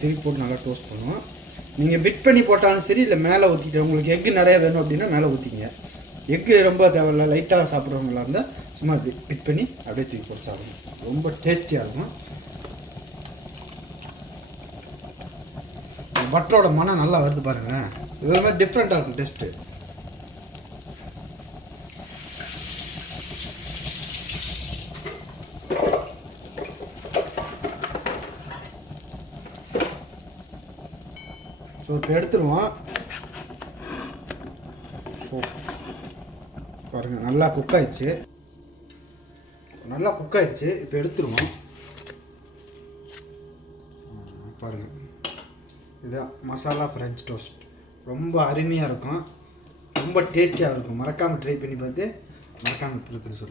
திருப்பி போட்டு நல்லா டோஸ்ட் பண்ணுவோம். நீங்கள் பிட் பண்ணி போட்டாலும் சரி, இல்லை மேலே ஊற்றிட்டு உங்களுக்கு எக்கு நிறையா வேணும் அப்படின்னா மேலே ஊற்றிங்க. எக்கு ரொம்ப தேவையில்லை, லைட்டாக சாப்பிட்றவங்களா இருந்தால் சும்மா இப்படி பிட் பண்ணி அப்படியே தூக்கி போட்டு சாப்பிடணும். ரொம்ப டேஸ்டியாக இருக்கும். பட்டரோட மனம் நல்லா வருது பாருங்கள். இது மாதிரி டிஃப்ரெண்ட்டாக இருக்கும் டேஸ்ட்டு. ஸோ இப்போ எடுத்துருவோம். ஸோ பாருங்கள் நல்லா குக் ஆயிடுச்சு. இப்போ எடுத்துருவோம். பாருங்கள், இதுதான் மசாலா ஃப்ரெஞ்ச் டோஸ்ட். ரொம்ப அருமையாக இருக்கும், ரொம்ப டேஸ்டியாக இருக்கும். மறக்காமல் ட்ரை பண்ணி பார்த்து மறக்காமல் இப்படி இருக்குன்னு சொல்லுங்கள்.